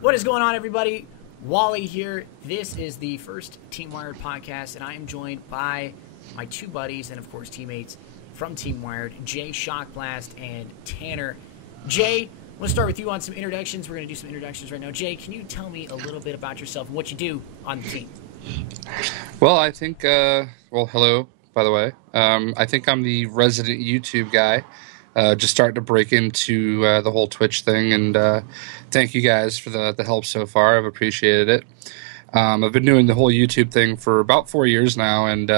What is going on, everybody? Wally here. This is the first Team Wired podcast, and I am joined by my two buddies and, of course, teammates from Team Wired, Jay Shockblast and Tanner. Jay, I want to start with you on some introductions. We're going to do some introductions right now. Jay, can you tell me a little bit about yourself and what you do on the team? Well, I think, hello, by the way. I think I'm the resident YouTube guy. Just starting to break into the whole Twitch thing, and thank you guys for the help so far. I've appreciated it. I've been doing the whole YouTube thing for about 4 years now, and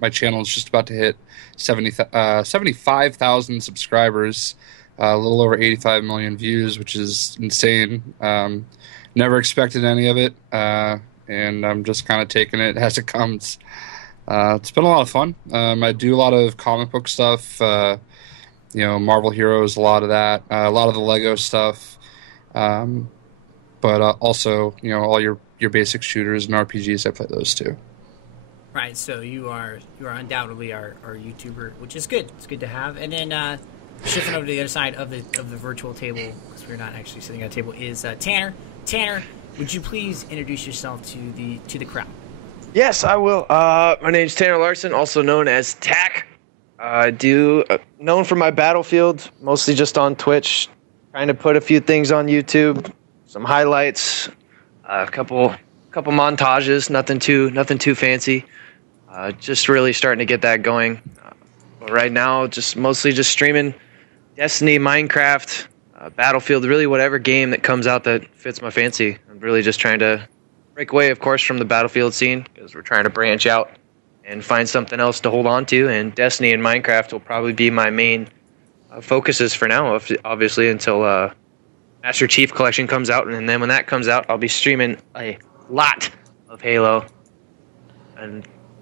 my channel is just about to hit 75,000 subscribers, a little over 85 million views, which is insane. Never expected any of it, and I'm just kind of taking it as it comes. It's been a lot of fun. I do a lot of comic book stuff, Marvel Heroes, a lot of that, a lot of the Lego stuff, but also, all your basic shooters and RPGs, I play those too. Right, so you are undoubtedly our YouTuber, which is good. It's good to have. And then shifting over to the other side of the virtual table, because we're not actually sitting at a table, is Tanner. Tanner, would you please introduce yourself to the crowd? Yes, I will. My name's Tanner Larson, also known as Tack. I do known for my Battlefield, mostly just on Twitch. Trying to put a few things on YouTube, some highlights, a couple montages, nothing too fancy. Just really starting to get that going. But right now, mostly just streaming Destiny, Minecraft, Battlefield, really whatever game that comes out that fits my fancy. I'm really just trying to break away, of course, from the Battlefield scene because we're trying to branch out and find something else to hold on to, and Destiny and Minecraft will probably be my main focuses for now, obviously, until Master Chief Collection comes out, and then when that comes out, I'll be streaming a lot of Halo, a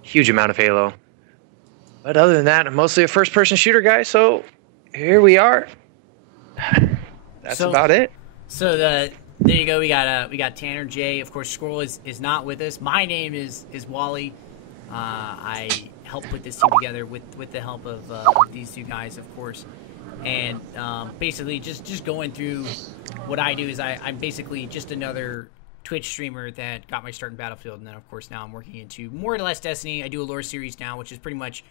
huge amount of Halo. But other than that, I'm mostly a first-person shooter guy, so here we are. That's about it. So there you go. We got Tanner, Jay. Of course, Squirrel is not with us. My name is Wally. I helped put this team together with the help of these two guys, of course. And basically, just going through what I do is I'm basically just another Twitch streamer that got my start in Battlefield. And then, of course, now I'm working into more or less Destiny. I do a lore series now, which is pretty much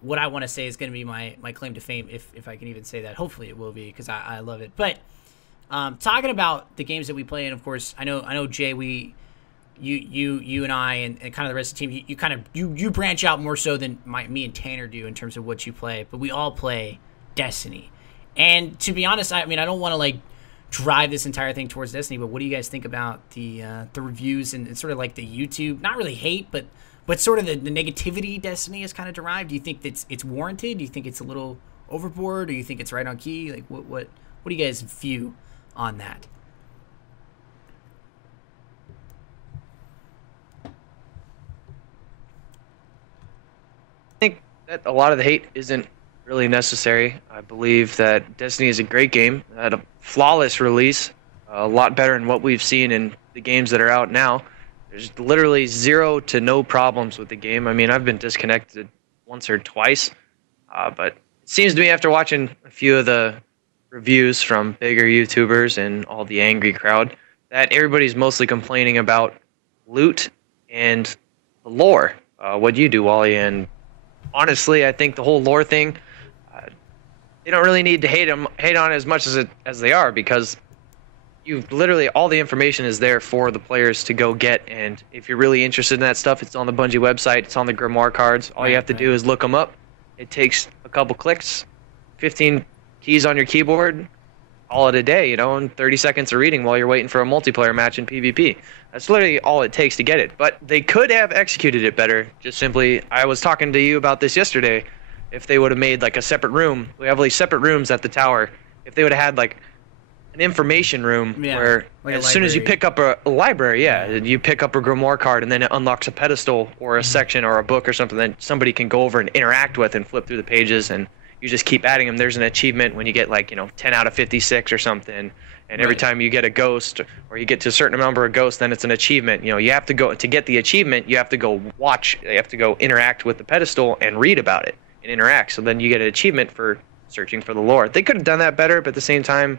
what I want to say is going to be my claim to fame, if I can even say that. Hopefully it will be, because I love it. But talking about the games that we play, and, of course, I know Jay, You and I and kind of the rest of the team, you branch out more so than me and Tanner do in terms of what you play, but we all play Destiny. And to be honest, I don't want to drive this entire thing towards Destiny, but what do you guys think about the reviews and sort of like the YouTube, not really hate, but sort of the negativity Destiny has kind of derived? Do you think that it's warranted? Do you think it's a little overboard? Or do you think it's right on key? What do you guys view on that? I think that a lot of the hate isn't really necessary. I believe that Destiny is a great game. It had a flawless release, a lot better than what we've seen in the games that are out now. There's literally zero to no problems with the game. I mean, I've been disconnected once or twice, but it seems to me after watching a few of the reviews from bigger YouTubers and all the angry crowd that everybody's mostly complaining about loot and the lore. What do you do, Wally? And honestly, I think the whole lore thing, they don't really need to hate on it as much as they are, because you've literally all the information is there for the players to go get, and if you're really interested in that stuff, it's on the Bungie website, it's on the Grimoire cards. All you have to do is look them up. It takes a couple clicks, 15 keys on your keyboard, all in a day, and 30 seconds of reading while you're waiting for a multiplayer match in PvP. That's literally all it takes to get it. But they could have executed it better. Just simply, I was talking to you about this yesterday. If they would have made a separate room, we have separate rooms at the tower. If they would have had an information room where as soon as you pick up a library, you pick up a Grimoire card and then it unlocks a pedestal or a section or a book or something that somebody can go over and interact with and flip through the pages, and you just keep adding them. There's an achievement when you get 10 out of 56 or something, and every time you get a ghost or you get to a certain number of ghosts, then it's an achievement. You have to go to get the achievement. You have to go watch. You have to go interact with the pedestal and read about it and interact. So then you get an achievement for searching for the lore. They could have done that better, but at the same time,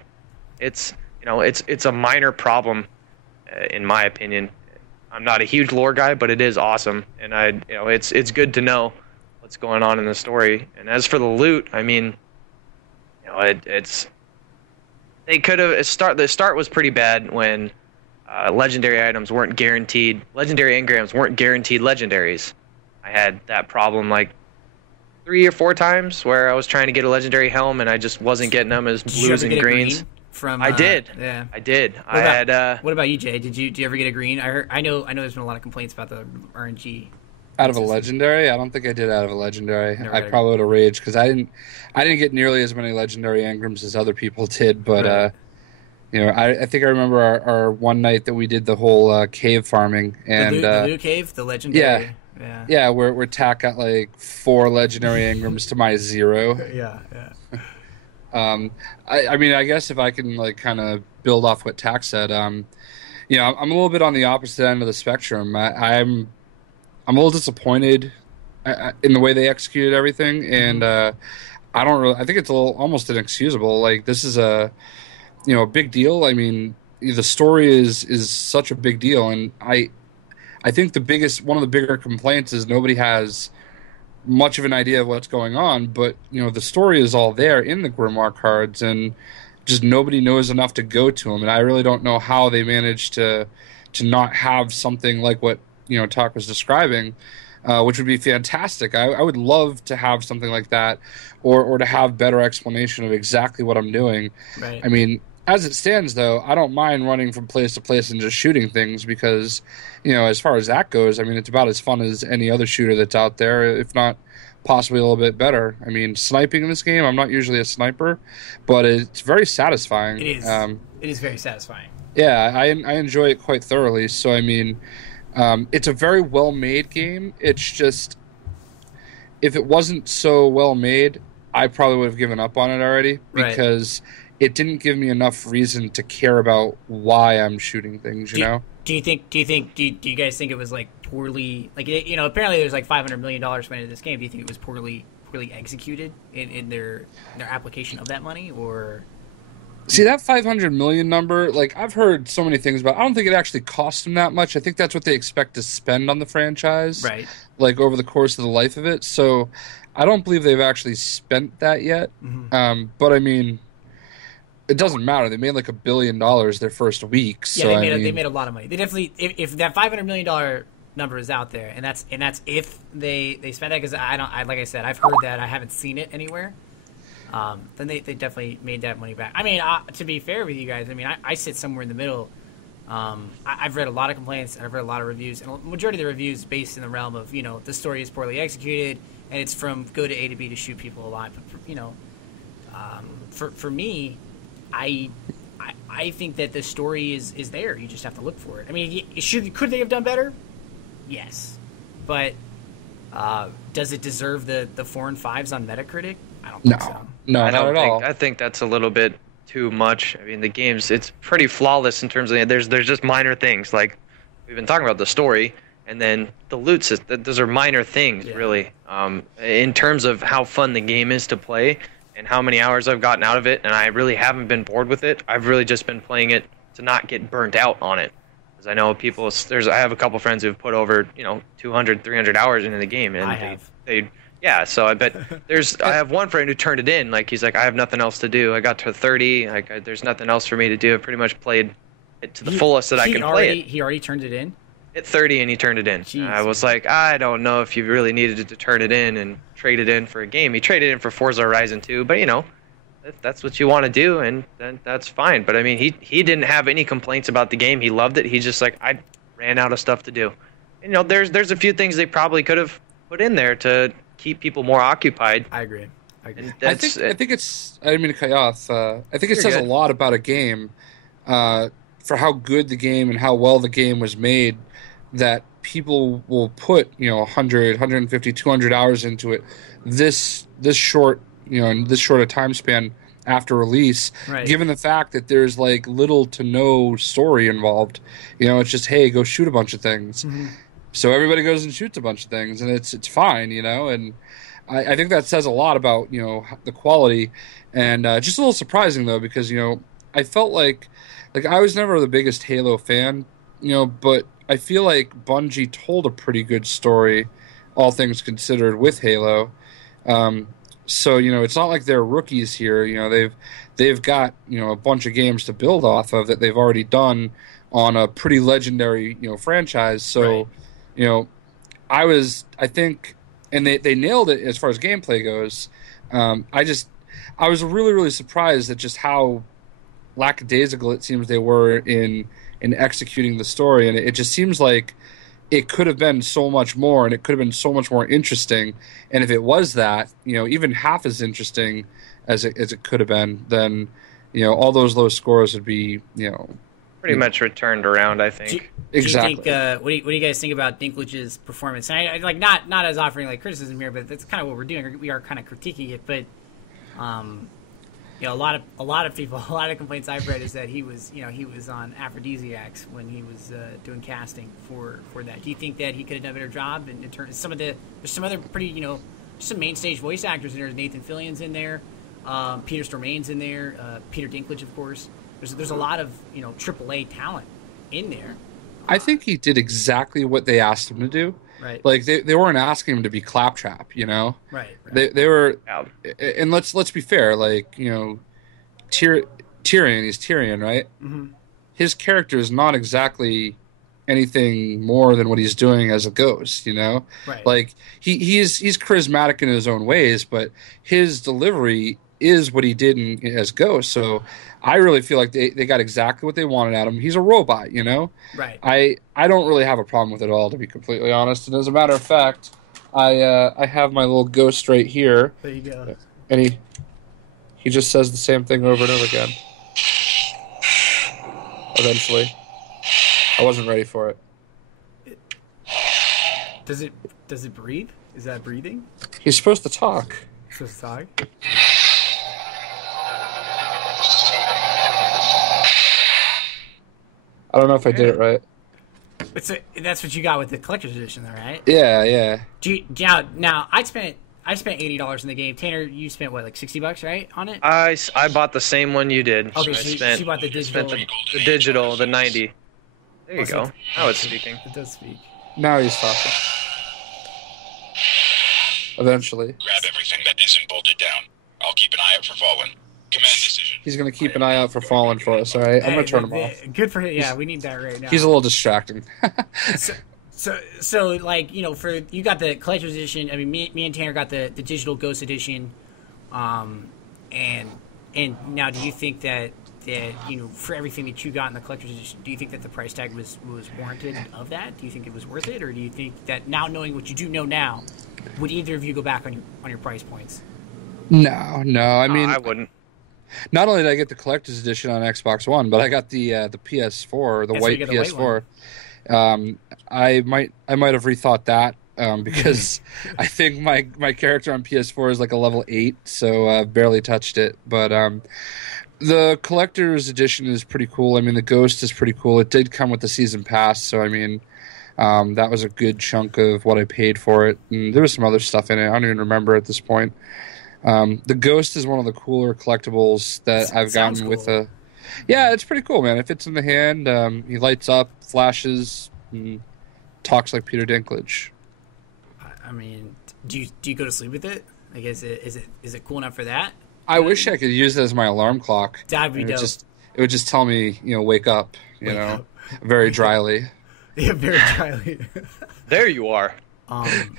it's a minor problem in my opinion. I'm not a huge lore guy, but it is awesome, and it's good to know what's going on in the story. And as for the loot, I mean, it's they could have the start was pretty bad when legendary items weren't guaranteed. Legendary engrams weren't guaranteed legendaries. I had that problem like 3 or 4 times where I was trying to get a legendary helm and I just wasn't getting them as blues and greens. I did. Yeah, I did. What about you, Jay? Did you ever get a green? I know. There's been a lot of complaints about the RNG. Out of a legendary? I don't think I did out of a legendary. Never I got probably would have raged because I didn't get nearly as many legendary engrams as other people did. But Right. I think I remember our one night that we did the whole cave farming and The loot cave, the legendary. yeah, where Tack got like 4 legendary engrams to my 0. Yeah. I mean, I guess if I can like kind of build off what Tack said, I'm a little bit on the opposite end of the spectrum. I'm a little disappointed in the way they executed everything, and I don't really. I think it's almost inexcusable. Like this is a big deal. I mean, the story is such a big deal, and I think one of the bigger complaints is nobody has much of an idea of what's going on. But the story is all there in the Grimoire cards, and just nobody knows enough to go to them. And I really don't know how they managed to not have something like what Talk was describing, which would be fantastic. I would love to have something like that, or to have better explanation of exactly what I'm doing. Right. I mean, as it stands, though, I don't mind running from place to place and just shooting things because, as far as that goes, I mean, it's about as fun as any other shooter that's out there, if not possibly a little bit better. I mean, sniping in this game, I'm not usually a sniper, but it's very satisfying. It is. It is very satisfying. Yeah, I enjoy it quite thoroughly. So, I mean, it's a very well-made game. It's just, if it wasn't so well-made, I probably would have given up on it already because it didn't give me enough reason to care about why I'm shooting things, you know? Do you guys think it was like poorly, like, apparently there's like $500 million spent in this game. Do you think it was poorly executed in their application of that money, or? See, that 500 million number, like, I've heard so many things about it. I don't think it actually cost them that much. I think that's what they expect to spend on the franchise, right? Like, over the course of the life of it. So I don't believe they've actually spent that yet. Mm-hmm. But I mean, it doesn't matter. They made like $1 billion their first week. So yeah, they made a lot of money. They definitely, if that $500 million number is out there, and that's if they spend that, because like I said, I've heard that, I haven't seen it anywhere. Then they definitely made that money back. I mean, to be fair with you guys, I mean, I sit somewhere in the middle. I've read a lot of complaints, and I've read a lot of reviews, and the majority of the reviews based in the realm of, the story is poorly executed, and it's from go to A to B to shoot people alive. But, for me, I think that the story is there. You just have to look for it. I mean, could they have done better? Yes. But does it deserve the 4 and 5s on Metacritic? I don't think so. No, not at all. I think that's a little bit too much. I mean, the game's, it's pretty flawless in terms of, there's just minor things. Like, we've been talking about the story, and then the loot system. Those are minor things, really. In terms of how fun the game is to play and how many hours I've gotten out of it, and I really haven't been bored with it. I've really just been playing it to not get burnt out on it. Because I know people, I have a couple friends who've put over, 200, 300 hours into the game, and yeah, so I bet I have one friend who turned it in. Like, he's like, I have nothing else to do. I got to 30. Like, there's nothing else for me to do. I pretty much played it to the fullest that I can play it. He already turned it in? At 30, and he turned it in. Jeez. I was like, I don't know if you really needed to turn it in and trade it in for a game. He traded in for Forza Horizon 2, but, if that's what you want to do, and then that's fine. But, I mean, he didn't have any complaints about the game. He loved it. He's just like, I ran out of stuff to do. And, there's a few things they probably could have put in there to keep people more occupied. I agree. I think it's. I didn't mean to cut you off. I think it says a lot about a game, for how good the game and how well the game was made, that people will put 100, 150, 200 hours into it. This short in this short a time span after release, given the fact that there's like little to no story involved. It's just, hey, go shoot a bunch of things. Mm-hmm. So everybody goes and shoots a bunch of things, and it's fine, and I think that says a lot about, the quality, and just a little surprising, though, because, I felt like I was never the biggest Halo fan, but I feel like Bungie told a pretty good story, all things considered, with Halo. Um, so it's not like they're rookies here. They've got a bunch of games to build off of that they've already done on a pretty legendary franchise. So Right. I think, and they nailed it as far as gameplay goes. I was really really surprised at just how lackadaisical it seems they were in executing the story, and it just seems like it could have been so much more, and it could have been so much more interesting. And if it was that, even half as interesting as it could have been, then all those low scores would be Pretty much returned around, I think. Exactly. Do you think, what do you guys think about Dinklage's performance? And I like not as offering like criticism here, but that's kind of what we're doing. We are kind of critiquing it, but a lot of people, a lot of complaints I've read is that he was on aphrodisiacs when he was doing casting for that. Do you think that he could have done a better job? And in terms there's some other pretty some main stage voice actors in there. Nathan Fillion's in there, Peter Stormane's in there, Peter Dinklage, of course. There's a lot of AAA talent in there. I think he did exactly what they asked him to do. Right. Like they weren't asking him to be Claptrap, Right. They were, and let's be fair. Like Tyrion, he's Tyrion, right? Mm-hmm. His character is not exactly anything more than what he's doing as a ghost. Right. Like he's charismatic in his own ways, but his delivery is what he did as Ghost. So I really feel like they got exactly what they wanted out of him. He's a robot, Right. I don't really have a problem with it at all, to be completely honest. And as a matter of fact, I have my little Ghost right here. There you go. And he just says the same thing over and over again. Eventually. I wasn't ready for it. Does it breathe? Is that breathing? He's supposed to talk. Supposed to talk? I don't know if I did it right. That's what you got with the collector's edition, though, right? Yeah. Now I spent $80 in the game. Tanner, you spent what, like $60, right, on it? I bought the same one you did. Okay, she bought the digital. Spent the digital, the 90. There you go. Awesome. Now it's speaking. It does speak. Now he's talking. Eventually. Grab everything that isn't bolted down. I'll keep an eye out for Fallen. Command decision. He's going to keep an eye out for Fallen for us, all right? I'm going to turn him off. Good for him. Yeah, we need that right now. He's a little distracting. So like, for you got the collector's edition. I mean, me and Tanner got the digital Ghost edition. And now do you think that for everything that you got in the collector's edition, do you think that the price tag was warranted of that? Do you think it was worth it, or do you think that now knowing what you do know now, would either of you go back on your price points? No. I mean, I wouldn't. Not only did I get the collector's edition on Xbox One, but I got the PS4, the white PS4. I might have rethought that because I think my character on PS4 is like a level 8, so barely touched it. But the collector's edition is pretty cool. I mean, the Ghost is pretty cool. It did come with the season pass, so I mean, that was a good chunk of what I paid for it. And there was some other stuff in it. I don't even remember at this point. The Ghost is one of the cooler collectibles that I've gotten cool. with a... Yeah, it's pretty cool, man. It fits in the hand. He lights up, flashes, and talks like Peter Dinklage. I mean, do you go to sleep with it? Like, is it cool enough for that? I wish I could use it as my alarm clock. That'd be dope. It would just tell me, wake up, Wake up. very dryly. Yeah, very dryly. There you are.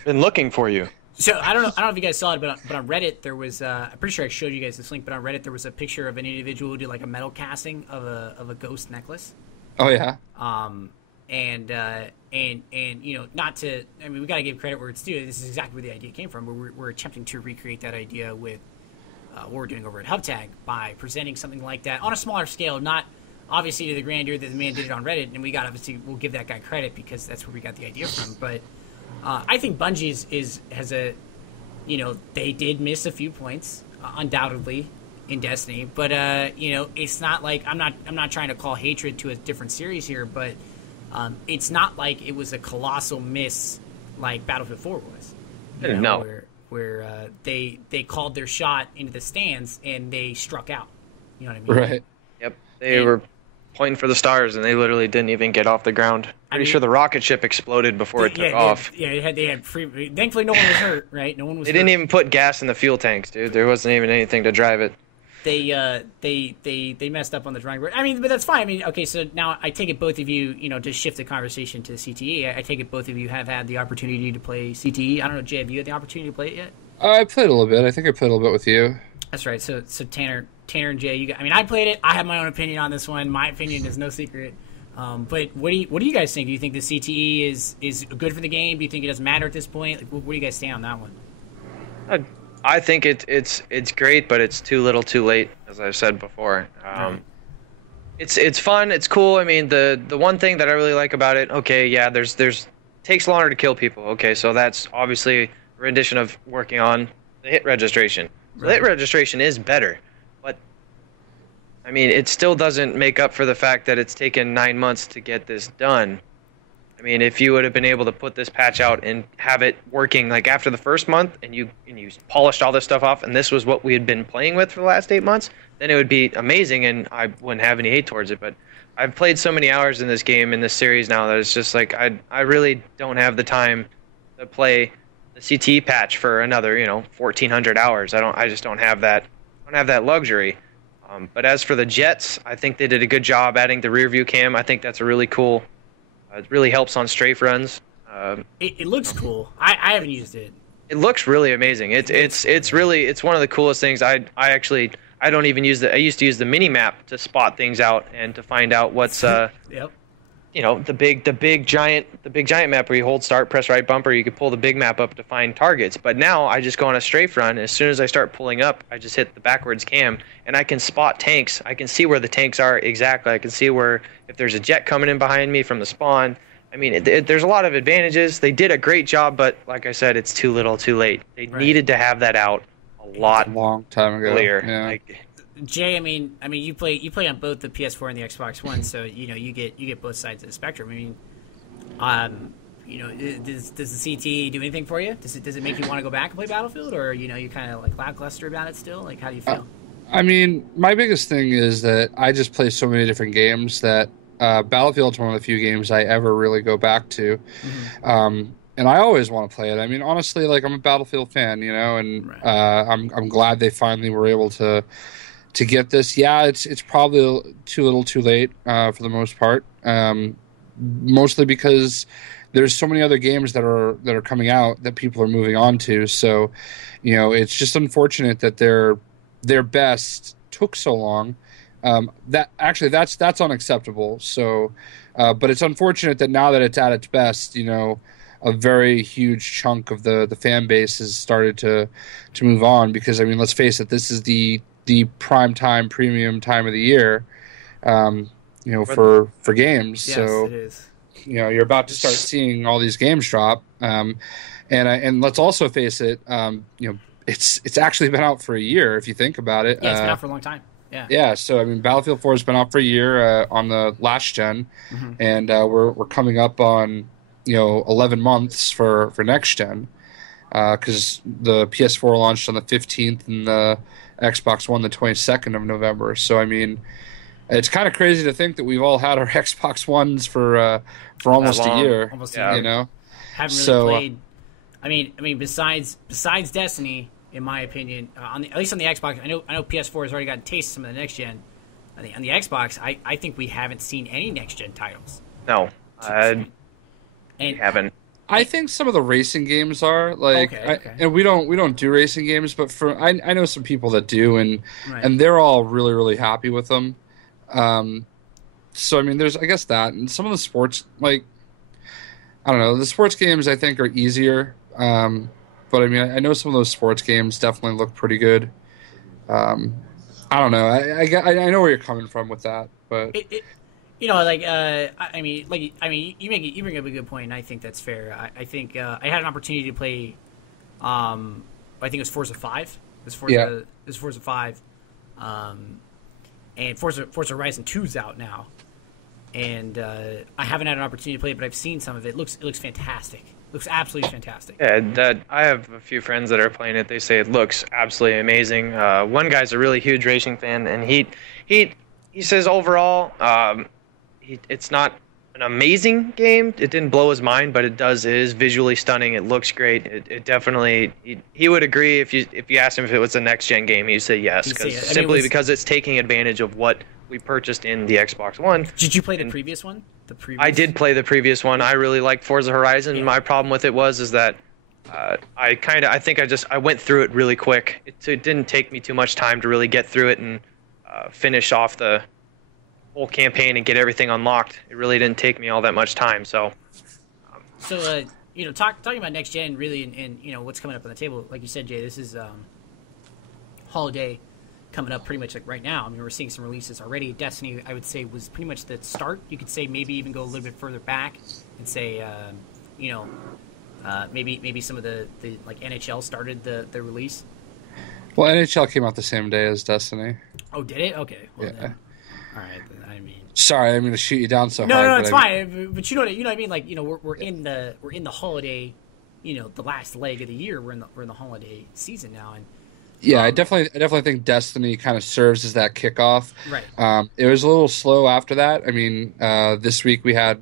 Been looking for you. So I don't know if you guys saw it, but on Reddit there was I'm pretty sure I showed you guys this link. But on Reddit there was a picture of an individual who did like a metal casting of a ghost necklace. Oh yeah. And not to, I mean, we got to give credit where it's due. This is exactly where the idea came from. We're attempting to recreate that idea with what we're doing over at HubTag by presenting something like that on a smaller scale, not obviously to the grandeur that the man did it on Reddit. And we'll give that guy credit because that's where we got the idea from. But I think Bungie has a, they did miss a few points, undoubtedly, in Destiny. But it's not like I'm not trying to call hatred to a different series here, but it's not like it was a colossal miss like Battlefield 4 was. No. Where they called their shot into the stands and they struck out. You know what I mean? Right. Yep. They were pointing for the stars, and they literally didn't even get off the ground. Pretty sure the rocket ship exploded before it took off. They had free. Thankfully, no one was hurt. Right? No one was. They didn't even put gas in the fuel tanks, dude. There wasn't even anything to drive it. They messed up on the drawing board. I mean, but that's fine. I mean, okay, so now I take it both of you, to shift the conversation to CTE. I take it both of you have had the opportunity to play CTE. I don't know, Jay, have you had the opportunity to play it yet? I played a little bit. I think I played a little bit with you. That's right. So Tanner and Jay, I played it. I have my own opinion on this one. My opinion is no secret. But what do you guys think? Do you think the CTE is good for the game? Do you think it doesn't matter at this point? Like, where do you guys stand on that one? I think it's great, but it's too little, too late, as I've said before. It's fun, it's cool. I mean, the one thing that I really like about it, okay, yeah, there's takes longer to kill people. Okay, so that's obviously a rendition of working on the hit registration. So the hit registration is better, but I mean, it still doesn't make up for the fact that it's taken 9 months to get this done. I mean, if you would have been able to put this patch out and have it working like after the first month, and you polished all this stuff off, and this was what we had been playing with for the last 8 months, then it would be amazing, and I wouldn't have any hate towards it. But I've played so many hours in this game, in this series now, that it's just like I really don't have the time to play the CT patch for another 1,400 hours. I just don't have that. I don't have that luxury. But as for the jets, I think they did a good job adding the rear view cam. I think that's a really cool. It really helps on strafe runs. It looks cool. I haven't used it. It looks really amazing. It's one of the coolest things. I don't even use I used to use the mini map to spot things out and to find out what's Yep. The big giant map where you hold start, press right bumper, you could pull the big map up to find targets. But now I just go on a strafe run. As soon as I start pulling up, I just hit the backwards cam and I can spot tanks. I can see where the tanks are exactly. I can see where if there's a jet coming in behind me from the spawn. I mean, there's a lot of advantages. They did a great job, but like I said, it's too little, too late. They needed to have that out a long time ago. Earlier. Yeah. Jay, I mean, you play on both the PS4 and the Xbox One, so you get both sides of the spectrum. I mean, does the CT do anything for you? Does it make you want to go back and play Battlefield, or you kind of like lackluster about it still? Like, how do you feel? I mean, my biggest thing is that I just play so many different games that Battlefield's one of the few games I ever really go back to. Mm-hmm. And I always want to play it. I mean, honestly, like, I'm a Battlefield fan, and I'm glad they finally were able to get this. Yeah, it's probably too little, too late for the most part. Mostly because there's so many other games that are coming out that people are moving on to. So, it's just unfortunate that their best took so long. That's unacceptable. So, but it's unfortunate that now that it's at its best, a very huge chunk of the fan base has started to move on, because I mean, let's face it, this is the prime time, premium time of the year, for games. Yes, so it is. You're about to start seeing all these games drop, and let's also face it, it's actually been out for a year if you think about it. Yeah, it's been out for a long time. Yeah. Yeah. So I mean, Battlefield 4 has been out for a year on the last gen, mm-hmm. and we're coming up on 11 months for next gen, because the PS4 launched on the 15th and the Xbox One the 22nd of November. So I mean, it's kind of crazy to think that we've all had our Xbox Ones for almost a year. Almost a year. Haven't really played. I mean, besides Destiny, in my opinion, at least on the Xbox, I know PS4 has already gotten taste of some of the next gen. On the Xbox, I think we haven't seen any next gen titles. No, we haven't. I think some of the racing games are like, okay. And we don't do racing games, but I know some people that do, and they're all really, really happy with them. So I mean, there's, I guess, that, and some of the sports, like, I don't know, the sports games I think are easier. But I mean, I know some of those sports games definitely look pretty good. I don't know. I know where you're coming from with that, but you bring up a good point, and I think that's fair. I think I had an opportunity to play. I think it was Forza 5. It was Forza 5. And Forza Horizon 2's out now, and I haven't had an opportunity to play it, but I've seen some of it. It looks fantastic. It looks absolutely fantastic. Yeah, I have a few friends that are playing it. They say it looks absolutely amazing. One guy's a really huge racing fan, and he he says overall, it's not an amazing game. It didn't blow his mind, but it is visually stunning. It looks great. It definitely he would agree if you asked him if it was a next gen game, he'd say yes, because it's taking advantage of what we purchased in the Xbox One. Did you play the previous one? I did play the previous one. I really liked Forza Horizon. Yeah. My problem with it is that I went through it really quick. It didn't take me too much time to really get through it and finish off the whole campaign and get everything unlocked. It really didn't take me all that much time. So, talking about next gen, really, and what's coming up on the table. Like you said, Jay, this is holiday coming up pretty much like right now. I mean, we're seeing some releases already. Destiny, I would say, was pretty much the start. You could say maybe even go a little bit further back and say, maybe some of the like NHL started the release. Well, NHL came out the same day as Destiny. Oh, did it? Okay. Well, yeah. Then, all right. Then, I mean, sorry, I'm going to shoot you down so hard. No, it's fine. But you know what I mean. Like, we're in the holiday, the last leg of the year. We're in the holiday season now, and yeah, I definitely think Destiny kind of serves as that kickoff. Right. It was a little slow after that. I mean, this week we had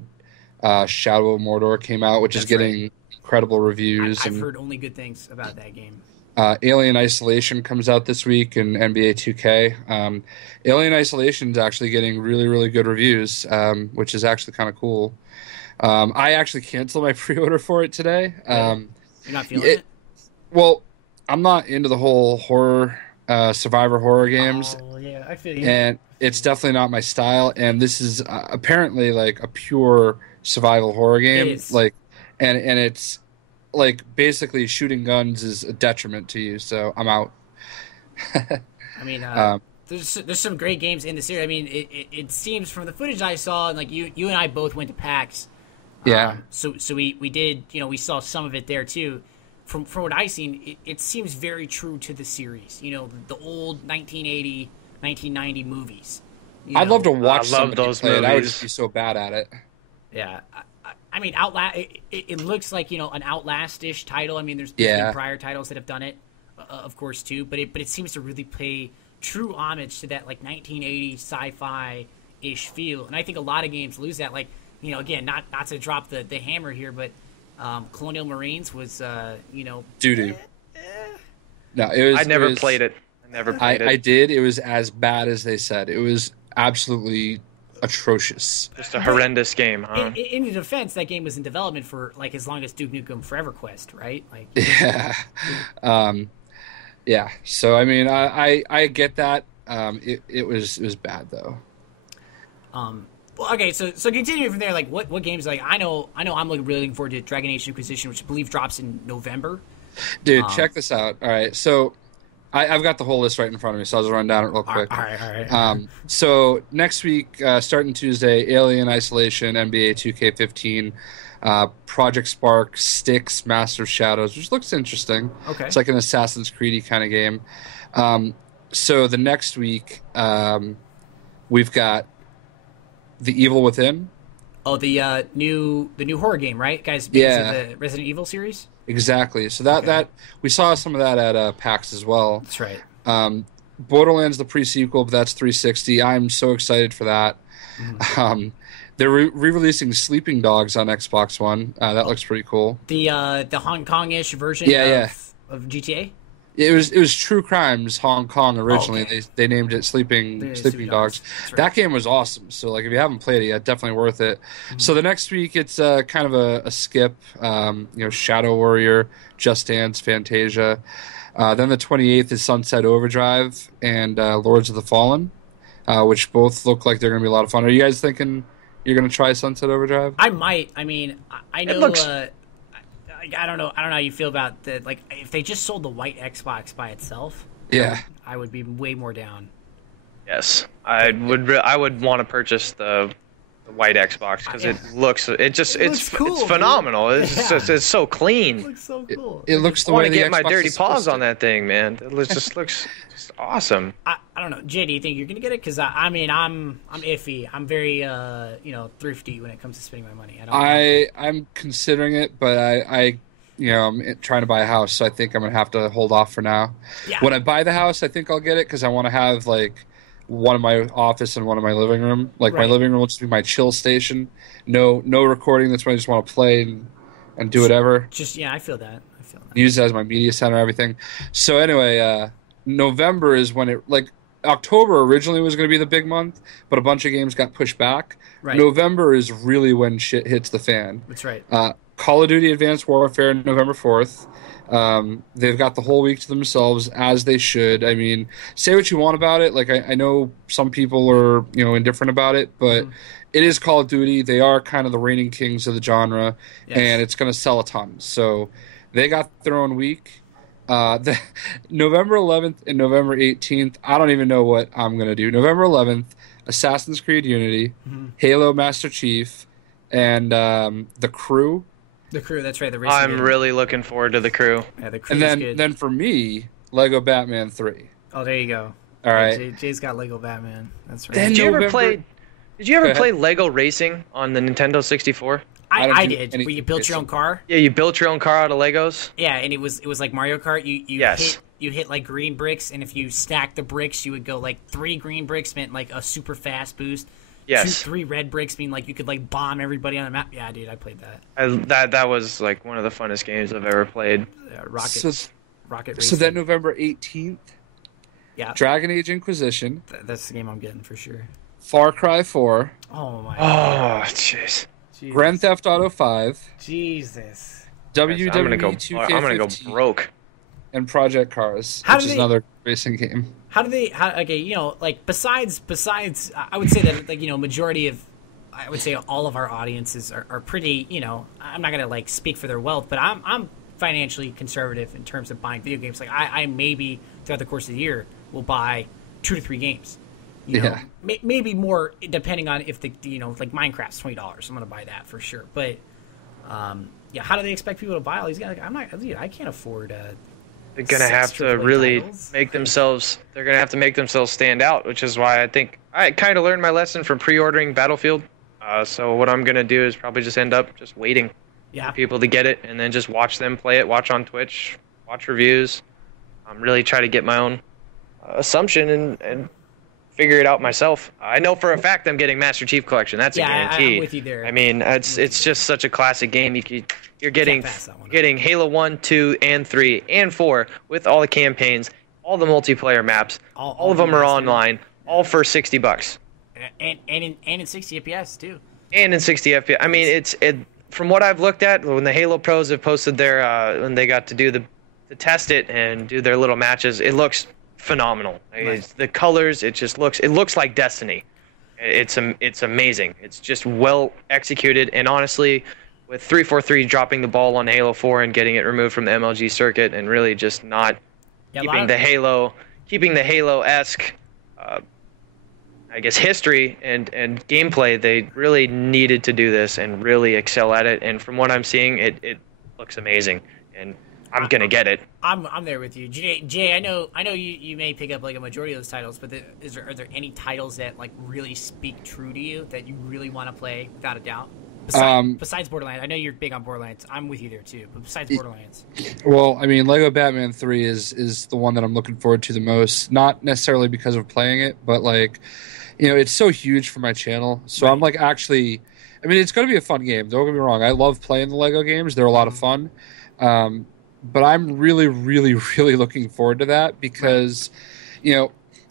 Shadow of Mordor came out, which is getting incredible reviews. I've heard only good things about that game. Alien Isolation comes out this week in NBA 2K. Alien Isolation is actually getting really, really good reviews, which is actually kind of cool. I actually canceled my pre-order for it today. You're not feeling it? Well, I'm not into the whole horror, survivor horror games. Oh, yeah, I feel you. And it's definitely not my style. And this is apparently like a pure survival horror game. It is. Like, and it's like basically shooting guns is a detriment to you. So I'm out. I mean, there's some great games in the series. I mean, it seems from the footage I saw, and like you and I both went to PAX. Yeah. So we did, we saw some of it there too. From what I've seen, it seems very true to the series. The old 1980, 1990 movies. I'd love to watch I love those movies. I would just be so bad at it. Yeah. I mean, Outlast. It looks like an Outlast-ish title. I mean, there's been prior titles that have done it, of course, too. But it seems to really pay true homage to that like 1980 sci-fi-ish feel. And I think a lot of games lose that. Like, again, not to drop the hammer here, but Colonial Marines was doo-doo. No, it was. I never played it. I did. It was as bad as they said. It was absolutely atrocious. Just a horrendous game, huh? In the defense, that game was in development for like as long as Duke Nukem Forever Quest, right? Like, yeah, yeah. So I mean, I get that. It was bad though. Well, okay, so continuing from there, like what games? Like I know, I'm really looking forward to Dragon Age Inquisition, which I believe drops in November. Dude, check this out. All right, so I've got the whole list right in front of me, so I'll just run down it real quick. All right. So next week, starting Tuesday, Alien Isolation, NBA 2K15, Project Spark, Styx, Master of Shadows, which looks interesting. Okay. It's like an Assassin's Creed kind of game. So the next week, we've got The Evil Within. Oh, the new horror game, right, guys? Yeah. The Resident Evil series. Exactly. So that we saw some of that at PAX as well. That's right. Borderlands, the pre-sequel, but that's 360. I'm so excited for that. Mm-hmm. They're re-releasing Sleeping Dogs on Xbox One. That looks pretty cool. The Hong Kong-ish version of GTA? It was True Crimes Hong Kong originally. Okay. They named it Sleeping Dogs. Right. That game was awesome. So like if you haven't played it yet, definitely worth it. Mm-hmm. So the next week it's kind of a skip. Shadow Warrior, Just Dance, Fantasia. Then the 28th is Sunset Overdrive and Lords of the Fallen, which both look like they're going to be a lot of fun. Are you guys thinking you're going to try Sunset Overdrive? I might. I mean, I know. I don't know how you feel about the like. If they just sold the white Xbox by itself, I would be way more down. Yes, I would want to purchase the white Xbox because it's cool, it's phenomenal. It's so clean. It looks so cool. It looks the I want way to the get my Xbox dirty is supposed paws to. on that thing, man. It just looks just awesome. I don't know, Jay. Do you think you're gonna get it? Because I mean, I'm iffy. I'm very thrifty when it comes to spending my money. I'm considering it, but I'm trying to buy a house, so I think I'm gonna have to hold off for now. Yeah. When I buy the house, I think I'll get it because I want to have like one in my office and one in my living room. Like my Right. living room will just be my chill station. No recording. That's when I just want to play and do whatever. Just yeah, I feel that. Use it as my media center, everything. So anyway, November is when it like October originally was going to be the big month, but a bunch of games got pushed back. Right. November is really when shit hits the fan. That's right. Call of Duty Advanced Warfare, November 4th. They've got the whole week to themselves, as they should. I mean, say what you want about it. Like, I know some people are, indifferent about it, but it is Call of Duty. They are kind of the reigning kings of the genre, and it's going to sell a ton. So they got their own week. The November 11th and November 18th, I don't even know what I'm going to do. November 11th, Assassin's Creed Unity, Halo Master Chief, and The Crew. The Crew, that's right. The racing I'm game. really looking forward to The Crew. Yeah, The Crew And is good. then for me, Lego Batman 3. Oh, there you go. All right. Jay's got Lego Batman. That's right. Then Did you ever November- play Lego Racing on the Nintendo 64? I don't I do did. anything Where you built your own racing. car. Yeah, you built your own car out of Legos. Yeah, and it was like Mario Kart. Yes. You hit like green bricks, and if you stack the bricks, you would go like 3 green bricks meant like a super fast boost. Yes. 3 red bricks mean like you could like bomb everybody on the map. Yeah, dude, I played that. That was like one of the funnest games I've ever played. Rocket So racing. then November 18th, yeah, Dragon Age Inquisition, that's the game I'm getting for sure. Far Cry 4, Oh my. Oh, jeez. Jesus. Grand Theft Auto 5, Jesus. WWE I'm gonna 2K15, go broke. and Project Cars, How which do is they- another racing game. How do they? Okay, like besides, I would say that like majority of, I would say all of our audiences are pretty. I'm not gonna like speak for their wealth, but I'm financially conservative in terms of buying video games. Like I maybe throughout the course of the year will buy 2 to 3 games. Yeah. Maybe more depending on if the like Minecraft's $20. I'm gonna buy that for sure. But yeah, how do they expect people to buy all these games? Like, dude, I can't afford. They're gonna 6 have to AAA really titles. make themselves. They're gonna have to make themselves stand out, which is why I think I kind of learned my lesson from pre-ordering Battlefield. So what I'm gonna do is probably just end up just waiting Yeah. for people to get it, and then just watch them play it. Watch on Twitch, watch reviews. Really try to get my own assumption and figure it out myself. I know for a fact I'm getting Master Chief Collection. That's a guarantee. I'm with you there. I mean, it's just such a classic game. You're getting pass that one up. getting Halo 1, 2, and 3, and 4 with all the campaigns, all the multiplayer maps. All of them are remastered. online, all for $60, and in 60 FPS too. and in 60 FPS. I mean, from what I've looked at, when the Halo pros have posted their when they got to do to test it and do their little matches, it looks phenomenal. Nice. The colors, it looks like Destiny. It's amazing. It's just well executed, and honestly, with 343 dropping the ball on Halo 4 and getting it removed from the MLG circuit, and really just not keeping the Halo-esque, I guess, history and gameplay, they really needed to do this and really excel at it. And from what I'm seeing, it looks amazing, and I'm gonna get it. I'm there with you, Jay. I know you may pick up like a majority of those titles, but are there any titles that like really speak true to you that you really want to play without a doubt? Besides Borderlands, I know you're big on Borderlands. I'm with you there too. But besides Borderlands, Well, I mean, Lego Batman 3 is the one that I'm looking forward to the most. Not necessarily because of playing it, but like, it's so huge for my channel. So I'm like actually, I mean, it's going to be a fun game. Don't get me wrong. I love playing the Lego games. They're a lot of fun. But I'm really, really, really looking forward to that because,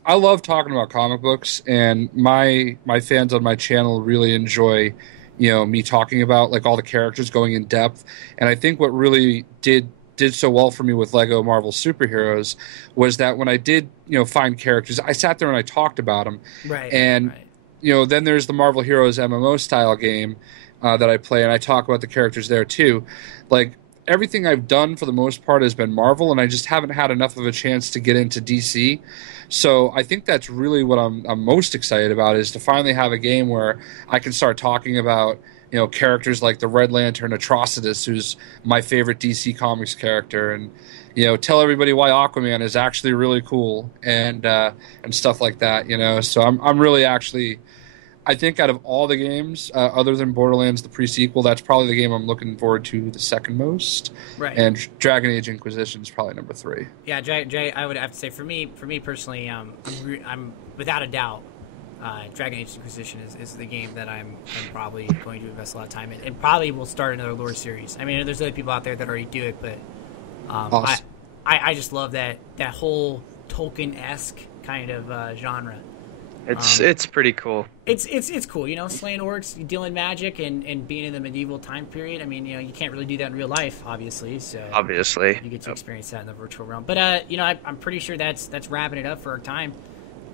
I love talking about comic books, and my fans on my channel really enjoy, me talking about like all the characters, going in depth. And I think what really did so well for me with Lego Marvel Superheroes was that when I did, find characters, I sat there and I talked about them. right? And then there's the Marvel Heroes MMO style game that I play, and I talk about the characters there too. Like, everything I've done for the most part has been Marvel, and I just haven't had enough of a chance to get into DC. So I think that's really what I'm most excited about, is to finally have a game where I can start talking about characters like the Red Lantern Atrocitus, who's my favorite DC Comics character, and tell everybody why Aquaman is actually really cool and stuff like that. So I'm really actually I think out of all the games, other than Borderlands, the pre-sequel, that's probably the game I'm looking forward to the second most. Right. And Dragon Age Inquisition is probably number 3. Yeah, I would have to say for me personally, I'm without a doubt, Dragon Age Inquisition is the game that I'm probably going to invest a lot of time in, and probably will start another lore series. I mean, there's other people out there that already do it, but Awesome. I just love that whole Tolkien-esque kind of genre. It's pretty cool. It's cool, you know, slaying orcs, dealing magic, and being in the medieval time period. I mean, you know, you can't really do that in real life, obviously. So Obviously. you get to experience that in the virtual realm. But you know, I'm pretty sure that's wrapping it up for our time.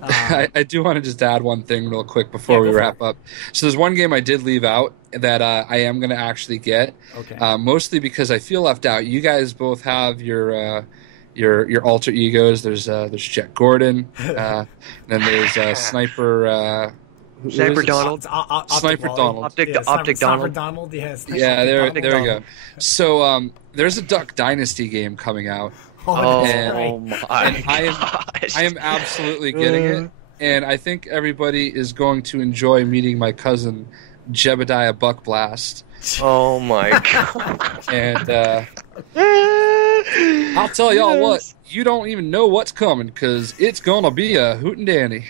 I do want to just add one thing real quick before we wrap up. So there's one game I did leave out that I am going to actually get. Okay. Mostly because I feel left out. You guys both have your alter egos. There's Jet Gordon, and then there's Sniper. Sniper Donald. Sniper Donald. Optic Sniper Donald. Donald. Yes. Yeah, there we Donald. go. So there's a Duck Dynasty game coming out. Oh And- my and gosh. I am absolutely getting it, and I think everybody is going to enjoy meeting my cousin Jebediah Buckblast. Oh my god. And I'll tell y'all what, you don't even know what's coming because it's gonna be a hootendanny.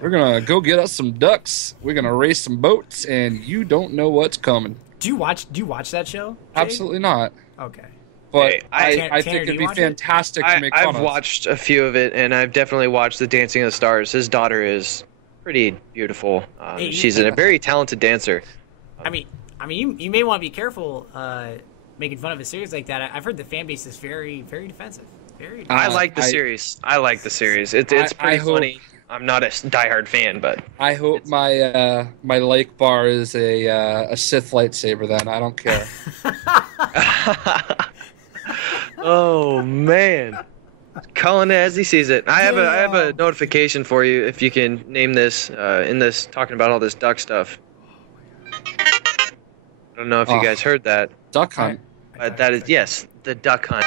We're gonna go get us some ducks. We're gonna race some boats, and you don't know what's coming. Do you watch that show, Jay? Absolutely not. Okay. But Hey, I Tanner, think do it'd you be watch it? fantastic to make fun I've of. watched a few of it, and I've definitely watched the Dancing of the Stars. His daughter is pretty beautiful. Hey, She's a very talented dancer. I mean, you may want to be careful making fun of a series like that. I've heard the fan base is very, very defensive. Very. I like the series. I like the series. It's I pretty hope- funny. I'm not a diehard fan, but I hope my my like bar is a Sith lightsaber. Then I don't care. oh man, calling it as he sees it. I have a notification for you if you can name this in this talking about all this duck stuff. I don't know if you guys heard that, Duck Hunt. but that is yes, the duck hunt.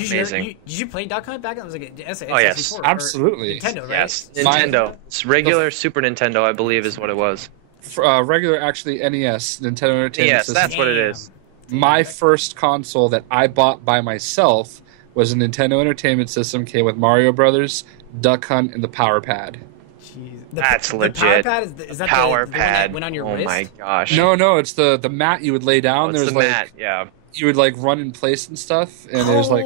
Amazing. Did you play Duck Hunt back? It was like a Oh, yes. S64 or Absolutely. Nintendo, right? Yes, Nintendo. It's regular Super Nintendo, I believe, is what it was. Regular, actually, NES, Nintendo Entertainment Yes, System. that's what it is. My first console that I bought by myself was a Nintendo Entertainment System. Came with Mario Brothers, Duck Hunt, and the Power Pad. Jeez. That's the legit. Power Pad is that Power the one pad. that went on your oh wrist? my gosh. No, it's the mat you would lay down. Oh, it's There's the like mat. Yeah. you would like run in place and stuff, and there's like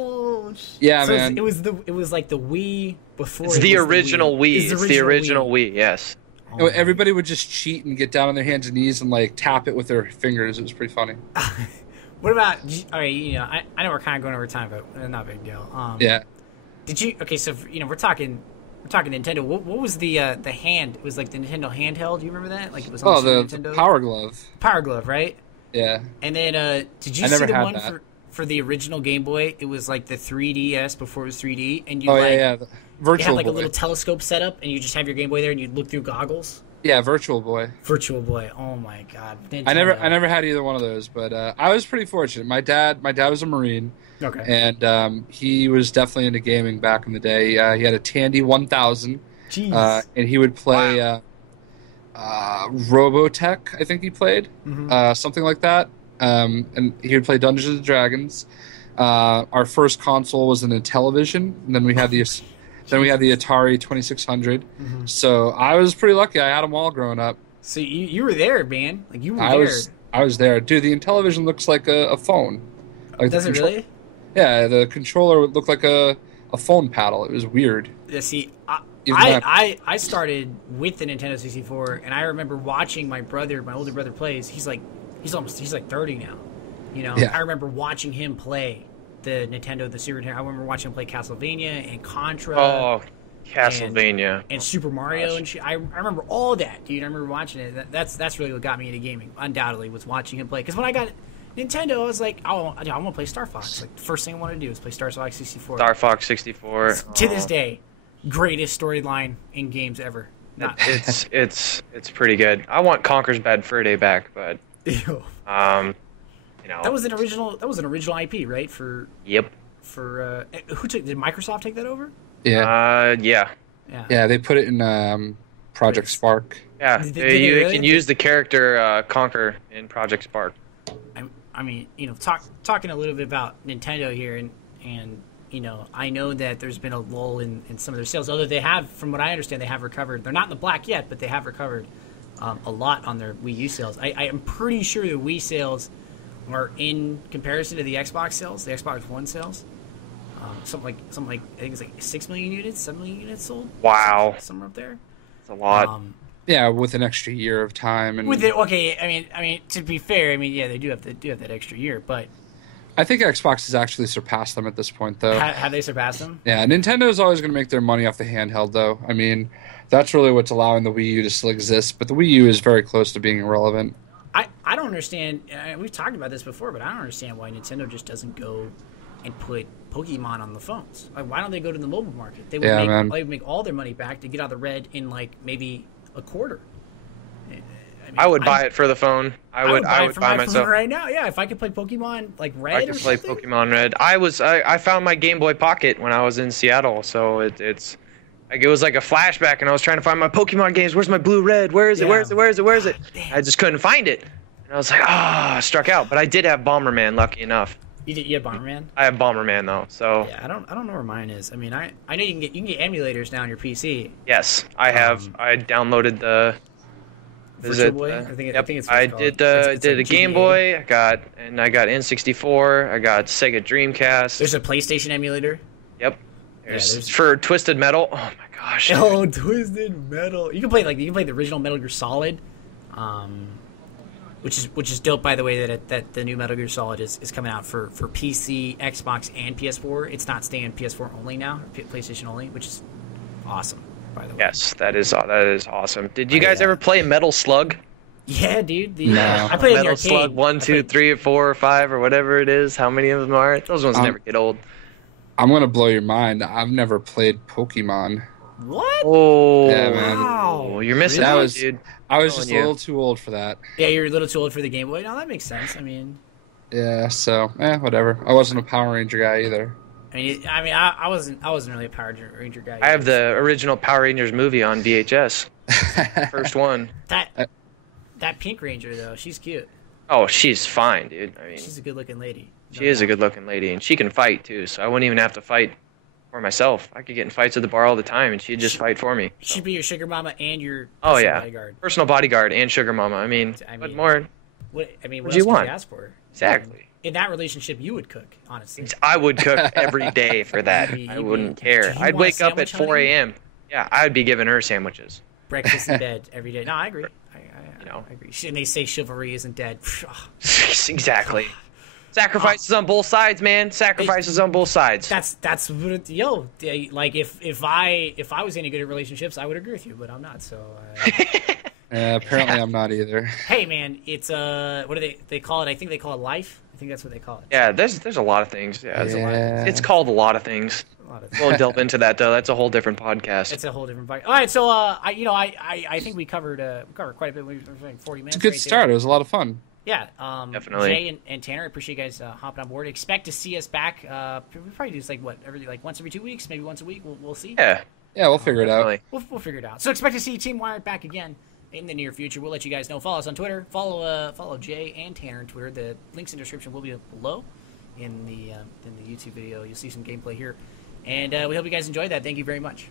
yeah, so man. It was like the Wii before. It's it the was original Wii. It's the original Wii. Wii. Yes. Oh my Everybody would just cheat and get down on their hands and knees and like tap it with their fingers. It was pretty funny. What about? All right, you know, I know we're kind of going over time, but not a big deal. Yeah. Did you? Okay, so you know, we're talking Nintendo. What was the hand? It was like the Nintendo handheld. Do you remember that? Like it was on the Nintendo Power Glove. Power Glove, right? Yeah. And then did you I see never the had one that. for the original Game Boy? It was like the 3DS before it was 3D, and you Oh like yeah. it Virtual had like Boy. a little telescope setup, and you just have your Game Boy there, and you'd look through goggles. Yeah, Virtual Boy. Virtual Boy. Oh my God. I Nintendo. never had either one of those, but I was pretty fortunate. My dad was a Marine, Okay. and he was definitely into gaming back in the day. He had a Tandy 1000, Jeez. and he would play Robotech. I think he played something like that, and he would play Dungeons and Dragons. Our first console was an Intellivision, and then we had the Atari 2600. So I was pretty lucky. I had them all growing up. So you were there, man. Like you were there. I was there, dude. The Intellivision looks like a phone. Like Does it really? Yeah, the controller would look like a phone paddle. It was weird. Yeah. See, Even that- I started with the Nintendo 64, and I remember watching my older brother plays. He's like 30 now. You know, Yeah. I remember watching him play the Super Nintendo. I remember watching him play Castlevania and Contra. Oh, Castlevania. And Super Mario and shit. I remember all that, dude. I remember watching it. That's really what got me into gaming. Undoubtedly, was watching him play. Because when I got Nintendo, I was like, I want to play Star Fox. Like the first thing I wanted to do was play Star Fox 64. Star Fox 64. To this day, greatest storyline in games ever. Not It's pretty good. I want Conker's Bad Fur Day back, but Ew. you know. That was an original IP, right? Yep. Did Microsoft take that over? Yeah. Yeah. Yeah. Yeah, they put it in Project Spark. Yeah, Did you they really? can use the character Conquer in Project Spark. I mean, talking a little bit about Nintendo here, and I know that there's been a lull in some of their sales. Although they have, from what I understand, they have recovered. They're not in the black yet, but they have recovered a lot on their Wii U sales. I am pretty sure the Wii sales are in comparison to the Xbox sales, the Xbox One sales. Something like I think it's like 6 million units, 7 million units sold. Wow, somewhere up there. It's a lot. Yeah, with an extra year of time, and with it, okay. I mean, to be fair, I mean, yeah, they do have that extra year, but I think Xbox has actually surpassed them at this point, though. have they surpassed them? Yeah, Nintendo is always going to make their money off the handheld, though. I mean, that's really what's allowing the Wii U to still exist, but the Wii U is very close to being irrelevant. I don't understand. We've talked about this before, but I don't understand why Nintendo just doesn't go and put Pokemon on the phones. Like, why don't they go to the mobile market? They would make all their money back to get out of the red in like maybe a quarter. I would buy it for the phone. I would buy my myself phone right now. Yeah, if I could play Pokemon like Red I could play Pokemon Red. I found my Game Boy Pocket when I was in Seattle, so it's like it was like a flashback, and I was trying to find my Pokemon games. Where's my Blue Red? Where is it? Where is it? Where is it? Where is it? I just couldn't find it, and I was like, I struck out. But I did have Bomberman, lucky enough. You have Bomberman? I have Bomberman though, so yeah, I don't know where mine is. I mean, I know you can get emulators now on your PC. Yes, I have. I downloaded the. Virtual Boy? I think it's. I did a Game Boy. I got N64. I got Sega Dreamcast. There's a PlayStation emulator. Yep. There's for Twisted Metal. Oh my gosh. Oh, Twisted Metal. You can play the original Metal Gear Solid, which is dope, by the way. That the new Metal Gear Solid is coming out for PC, Xbox, and PS4. It's not staying PS4 only now, PlayStation only, which is awesome. By the way. Yes, that is awesome. Did you guys ever play Metal Slug? Yeah, dude. No. I played Metal in the arcade. Slug 1, 2, 3, 4, or 5, or whatever it is. How many of them are? Those ones never get old. I'm gonna blow your mind. I've never played Pokemon. What? Oh, yeah, man. Wow. You're missing That out, was- dude. I was just a little too old for that. Yeah, you're a little too old for the Game Boy. No, that makes sense. I mean, Yeah, so whatever. I wasn't a Power Ranger guy either. I wasn't really a Power Ranger guy. I have the original Power Rangers movie on VHS. First one. That Pink Ranger though, she's cute. Oh, she's fine, dude. I mean, She's a good-looking lady. she is a good-looking lady, and she can fight too. So I wouldn't even have to fight for myself. I could get in fights at the bar all the time, and she'd just fight for me. So. She'd be your sugar mama and your Oh personal yeah, bodyguard. personal bodyguard and sugar mama. I mean, what more? What What else do you could want? you ask for? Exactly. In that relationship, you would cook, honestly. I would cook every day for that. I wouldn't care. Do you I'd want a wake up at sandwich, honey? 4 a.m. Yeah, I'd be giving her sandwiches. Breakfast in bed every day. No, I agree. know. I agree. And they say chivalry isn't dead. Exactly. Sacrifices on both sides, man. Sacrifices on both sides. That's what like if I was any good at relationships, I would agree with you, but I'm not. So Apparently I'm not either. hey, man, it's what do they call it? I think they call it life. I think that's what they call it. Yeah, there's a lot of things. Yeah, there's a lot of things. It's called a lot of things. We'll delve into that though. That's a whole different podcast. It's a whole different podcast. All right, so I think we covered quite a bit. We were like 40 minutes. It's a good start. It was a lot of fun. Yeah, Definitely. Jay and Tanner, I appreciate you guys hopping on board. Expect to see us back. We'll probably do this once every 2 weeks, maybe once a week. We'll see. Yeah, we'll figure it out. definitely. We'll figure it out. So expect to see Team Wired back again in the near future. We'll let you guys know. Follow us on Twitter. Follow Jay and Tanner on Twitter. The links in the description will be below in the YouTube video. You'll see some gameplay here, and we hope you guys enjoyed that. Thank you very much.